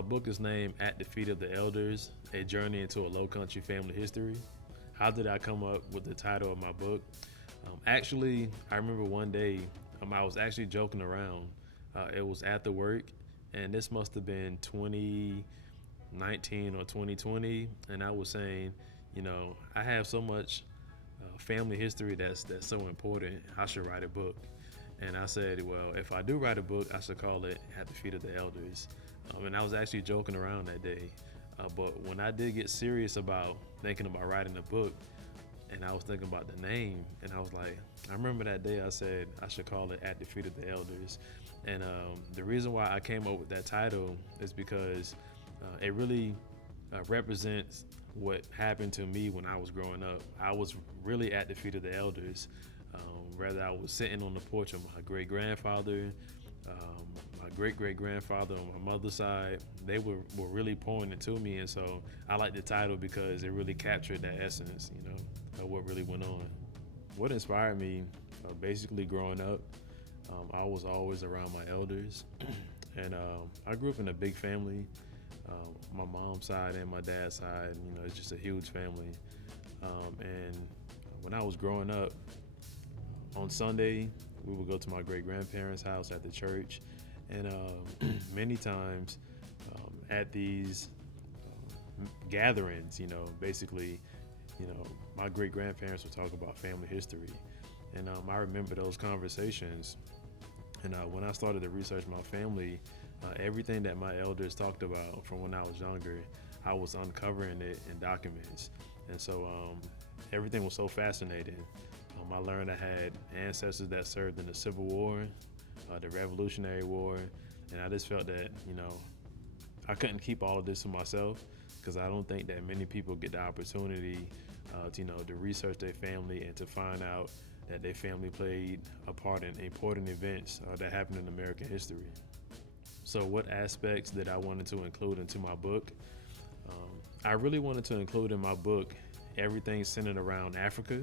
My book is named At the Feet of the Elders, A Journey into a Low Country Family History. How did I come up with the title of my book? Actually, I remember one day I was actually joking around. It was after work, and this must have been 2019 or 2020. And I was saying, I have so much family history that's so important. I should write a book. And I said, well, if I do write a book, I should call it At the Feet of the Elders. And I was actually joking around that day. But when I did get serious about thinking about writing a book, and I was thinking about the name, and I was like, I remember that day I said I should call it At the Feet of the Elders. And the reason why I came up with that title is because it really represents what happened to me when I was growing up. I was really at the feet of the elders. Whether I was sitting on the porch of my great grandfather, my great great grandfather on my mother's side, they were really pouring into me. And so I like the title because it really captured that essence, of what really went on. What inspired me, basically growing up, I was always around my elders. And I grew up in a big family. My mom's side and my dad's side, it's just a huge family. And when I was growing up, on Sunday, we would go to my great grandparents' house at the church. And many times at these gatherings, basically, my great grandparents would talk about family history. And I remember those conversations. And when I started to research my family, everything that my elders talked about from when I was younger, I was uncovering it in documents. And so everything was so fascinating. I learned I had ancestors that served in the Civil War, the Revolutionary War, and I just felt that, I couldn't keep all of this to myself because I don't think that many people get the opportunity to research their family and to find out that their family played a part in important events that happened in American history. So what aspects that I wanted to include into my book? I really wanted to include in my book everything centered around Africa.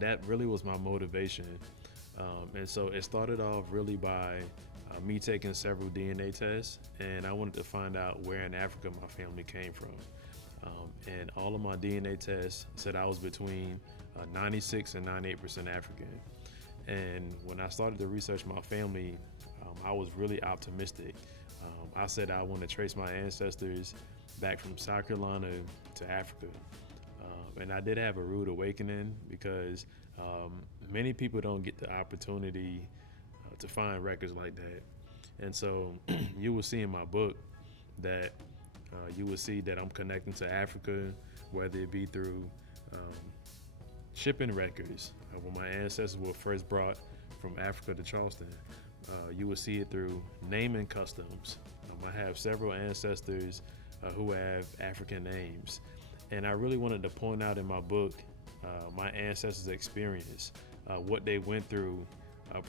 That really was my motivation. And so it started off really by me taking several DNA tests, and I wanted to find out where in Africa my family came from. And all of my DNA tests said I was between 96 and 98% African. And when I started to research my family, I was really optimistic. I said I want to trace my ancestors back from South Carolina to Africa. And I did have a rude awakening because many people don't get the opportunity to find records like that. And so you will see in my book that you will see that I'm connecting to Africa, whether it be through shipping records. When my ancestors were first brought from Africa to Charleston, you will see it through naming customs. I have several ancestors who have African names. And I really wanted to point out in my book my ancestors' experience, what they went through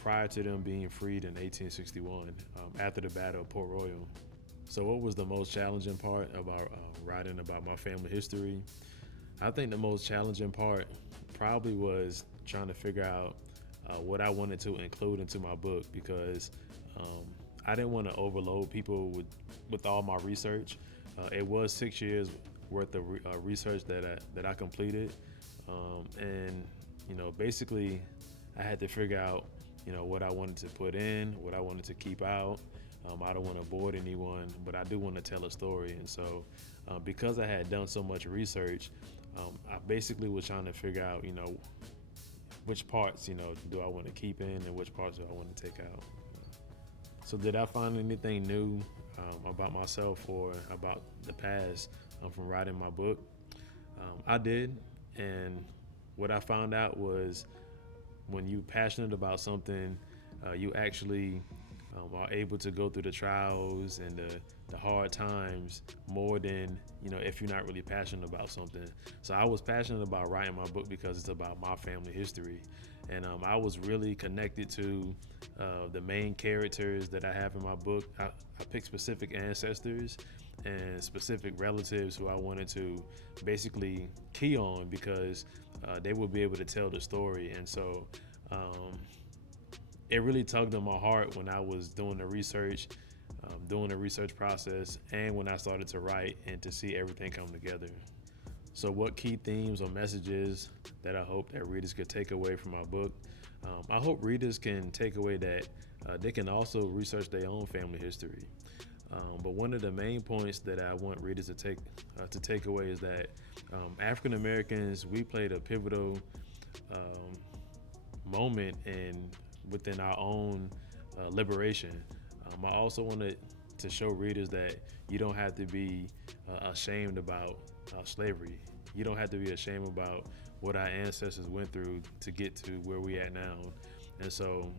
prior to them being freed in 1861 after the Battle of Port Royal. So what was the most challenging part about writing about my family history? I think the most challenging part probably was trying to figure out what I wanted to include into my book because I didn't want to overload people with all my research. It was 6 years worth of research that I completed, and basically I had to figure out what I wanted to put in, what I wanted to keep out. I don't want to bore anyone, but I do want to tell a story. And so because I had done so much research, I basically was trying to figure out which parts do I want to keep in and which parts do I want to take out. So did I find anything new about myself or about the past from writing my book? I did, and what I found out was when you're passionate about something, you actually are able to go through the trials and the hard times more than if you're not really passionate about something. So I was passionate about writing my book because it's about my family history, and I was really connected to the main characters that I have in my book. I picked specific ancestors and specific relatives who I wanted to basically key on because they would be able to tell the story. And so it really tugged on my heart when I was doing the research doing the research process, and when I started to write and to see everything come together. So, what key themes or messages that I hope that readers could take away from my book? I hope readers can take away that they can also research their own family history. But one of the main points that I want readers to take away is that African Americans, we played a pivotal um, moment in within our own liberation. I also wanted to show readers that you don't have to be ashamed about slavery. You don't have to be ashamed about what our ancestors went through to get to where we at now. And so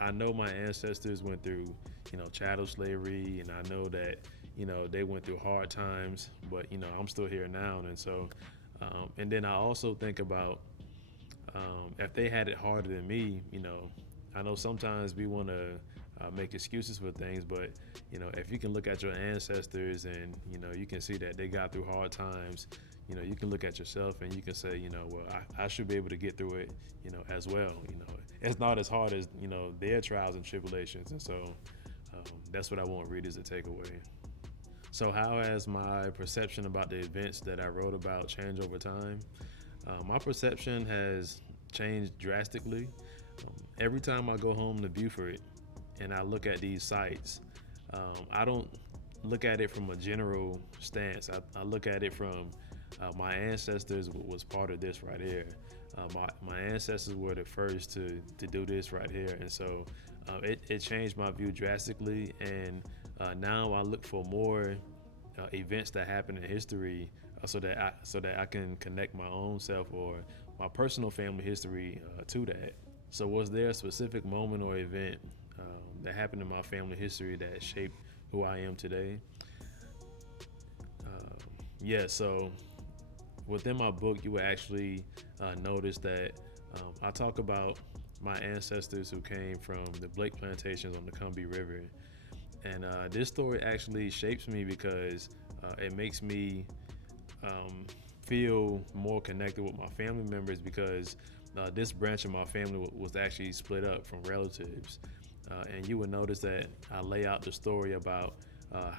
I know my ancestors went through, chattel slavery, and I know that, they went through hard times, but, I'm still here now. And so, and then I also think about if they had it harder than me, I know sometimes we want to make excuses for things, but if you can look at your ancestors and you can see that they got through hard times, you can look at yourself and you can say, well, I should be able to get through it, as well. It's not as hard as their trials and tribulations, and so that's what I want readers to take away. So, how has my perception about the events that I wrote about changed over time? My perception has changed drastically. Every time I go home to Beaufort and I look at these sites, I don't look at it from a general stance. I look at it from my ancestors was part of this right here. My ancestors were the first to do this right here, and so it changed my view drastically. And now I look for more events that happen in history, so that I can connect my own self or my personal family history to that. So, was there a specific moment or event that happened in my family history that shaped who I am today? Yeah. So, within my book, you will actually notice that I talk about my ancestors who came from the Blake plantations on the Combahee River. And this story actually shapes me because it makes me feel more connected with my family members, because this branch of my family was actually split up from relatives. And you will notice that I lay out the story about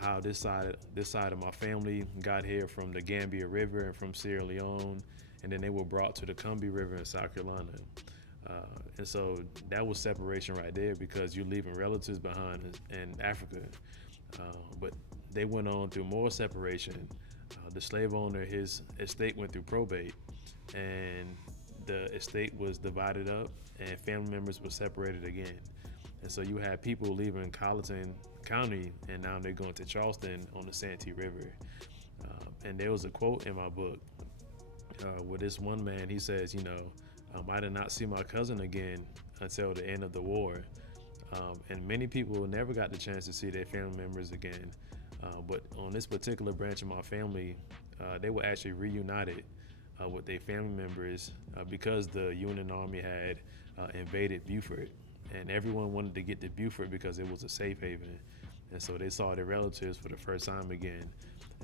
how this side of my family got here from the Gambia River and from Sierra Leone, and then they were brought to the Combahee River in South Carolina. And so that was separation right there, because you're leaving relatives behind in Africa. But they went on through more separation. The slave owner, his estate went through probate, and the estate was divided up, and family members were separated again. And so you had people leaving Colleton County, and now they're going to Charleston on the Santee River. And there was a quote in my book where this one man, he says, I did not see my cousin again until the end of the war. And many people never got the chance to see their family members again. But on this particular branch of my family, they were actually reunited with their family members because the Union Army had invaded Beaufort. And everyone wanted to get to Beaufort because it was a safe haven. And so they saw their relatives for the first time again.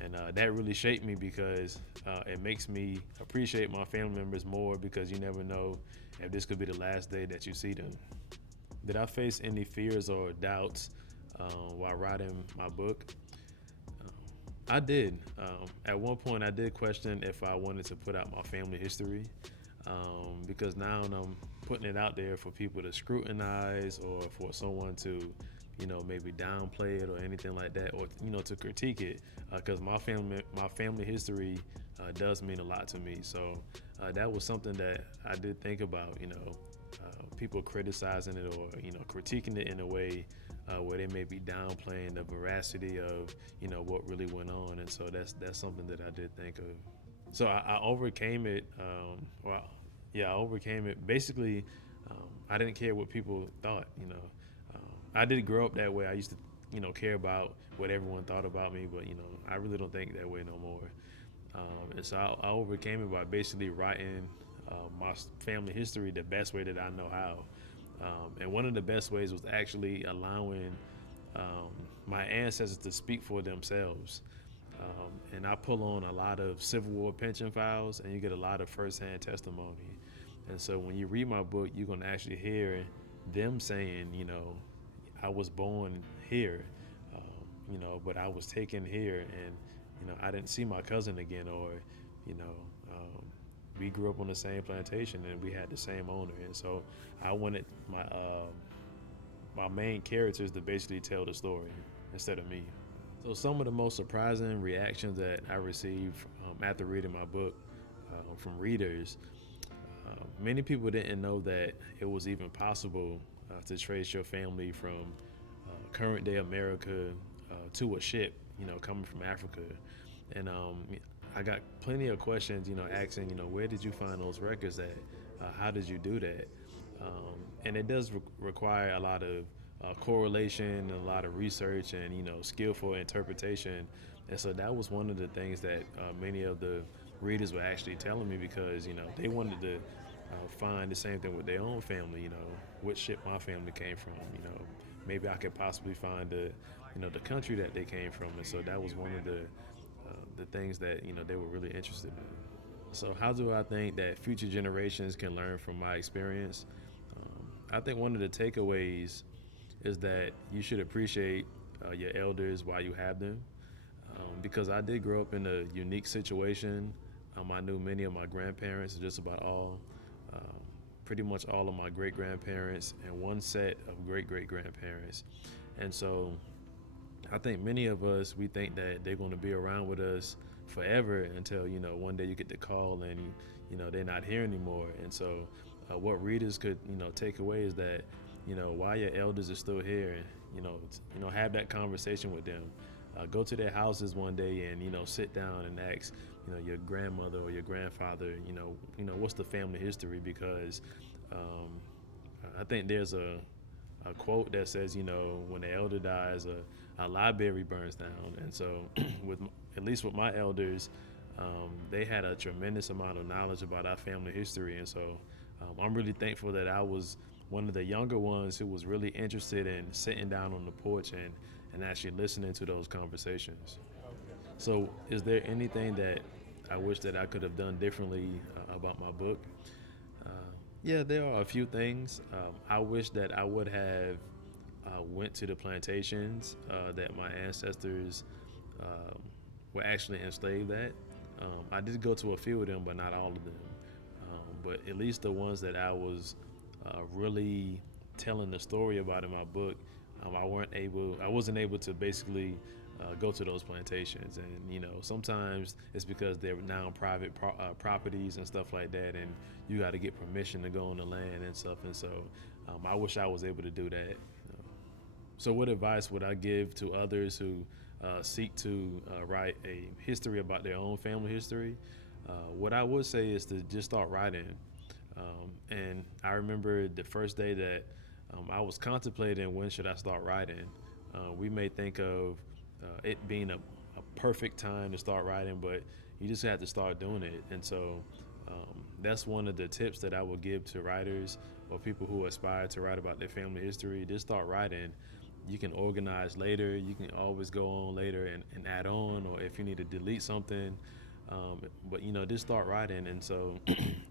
And that really shaped me, because it makes me appreciate my family members more, because you never know if this could be the last day that you see them. Did I face any fears or doubts while writing my book? I did. At one point, I did question if I wanted to put out my family history, because now I'm putting it out there for people to scrutinize, or for someone to maybe downplay it or anything like that, or to critique it, because my family history does mean a lot to me. So that was something that I did think about, people criticizing it, or critiquing it in a way where they may be downplaying the veracity of what really went on. And so that's something that I did think of. So I overcame it. I overcame it. Basically, I didn't care what people thought. I did grow up that way. I used to, care about what everyone thought about me, but I really don't think that way no more. And so I overcame it by basically writing my family history the best way that I know how. And one of the best ways was actually allowing my ancestors to speak for themselves. And I pull on a lot of Civil War pension files, and you get a lot of firsthand testimony. And so when you read my book, you're going to actually hear them saying, I was born here. but I was taken here, and I didn't see my cousin again, or you know, we grew up on the same plantation and we had the same owner, and so I wanted my main characters to basically tell the story instead of me. So some of the most surprising reactions that I received after reading my book from readers, many people didn't know that it was even possible to trace your family from current day America to a ship, coming from Africa. And I got plenty of questions, asking, where did you find those records at? How did you do that? And it does require a lot of correlation, a lot of research, and skillful interpretation. And so that was one of the things that many of the readers were actually telling me, because they wanted to find the same thing with their own family. What ship my family came from. Maybe I could possibly find the country that they came from. And so that was one of the things that they were really interested in. So how do I think that future generations can learn from my experience? I think one of the takeaways is that you should appreciate your elders while you have them, because I did grow up in a unique situation. I knew many of my grandparents, just about all, pretty much all of my great grandparents, and one set of great great grandparents. And so I think many of us, we think that they're going to be around with us forever until one day you get the call and they're not here anymore. And so what readers could take away is that while your elders are still here, have that conversation with them. Go to their houses one day and sit down and ask your grandmother or your grandfather what's the family history, because I think there's a quote that says, when the elder dies, a library burns down. And so, with at least with my elders, they had a tremendous amount of knowledge about our family history. And so, I'm really thankful that I was one of the younger ones who was really interested in sitting down on the porch and actually listening to those conversations. So, is there anything that I wish that I could have done differently about my book? Uh, yeah, there are a few things. I wish that I would have went to the plantations that my ancestors um, were actually enslaved at. I did go to a few of them, but not all of them. But at least the ones that I was really telling the story about in my book, I wasn't able to basically go to those plantations. And sometimes it's because they're now private properties and stuff like that, and you got to get permission to go on the land and stuff. And so I wish I was able to do that. So what advice would I give to others who seek to write a history about their own family history? What I would say is to just start writing. And I remember the first day that I was contemplating, when should I start writing. We may think of it being a perfect time to start writing, but you just have to start doing it. And so that's one of the tips that I would give to writers or people who aspire to write about their family history. Just start writing. You can organize later. You can always go on later and add on, or if you need to delete something. But just start writing. And so,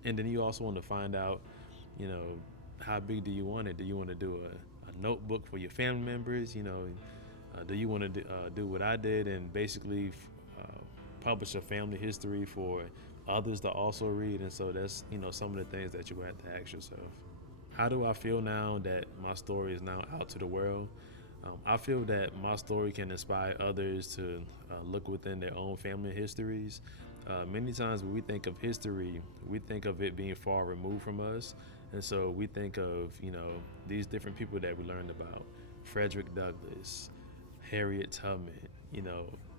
and then you also want to find out, how big do you want it? Do you want to do a notebook for your family members? Do you want to do what I did and basically publish a family history for others to also read? And so that's some of the things that you have to ask yourself. How do I feel now that my story is now out to the world? I feel that my story can inspire others to look within their own family histories. Many times when we think of history, we think of it being far removed from us. And so we think of, these different people that we learned about: Frederick Douglass, Harriet Tubman,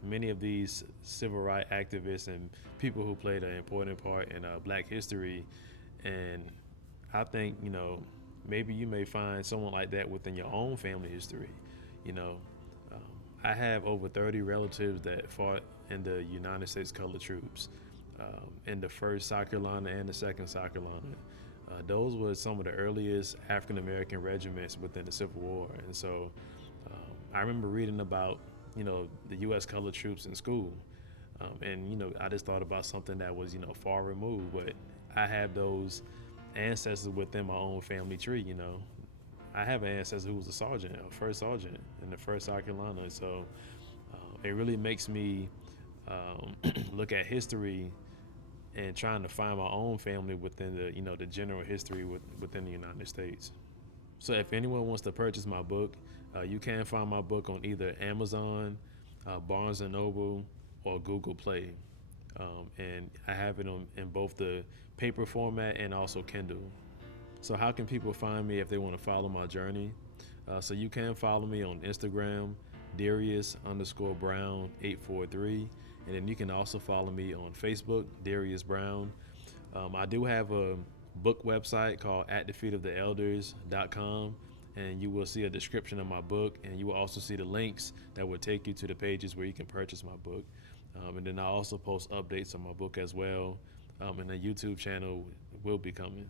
many of these civil rights activists and people who played an important part in black history. And I think, maybe you may find someone like that within your own family history. You know, um, I have over 30 relatives that fought in the United States Colored Troops, in the 1st South Carolina and the 2nd South Carolina. Those were some of the earliest African American regiments within the Civil War. And so I remember reading about, the U.S. Colored Troops in school. And, I just thought about something that was, far removed. But I have those ancestors within my own family tree. I have an ancestor who was a sergeant, a first sergeant in the 1st South Carolina. So It really makes me look at history and trying to find my own family within the the general history within the United States. So if anyone wants to purchase my book, you can find my book on either Amazon, Barnes and Noble, or Google Play, and I have it in both the paper format and also Kindle. So how can people find me if they want to follow my journey? So you can follow me on Instagram, Darius underscore Brown 843. And then you can also follow me on Facebook, Darius Brown. I do have a book website called atthefeetoftheelders.com, and you will see a description of my book, and you will also see the links that will take you to the pages where you can purchase my book. And then I also post updates on my book as well, and the YouTube channel will be coming.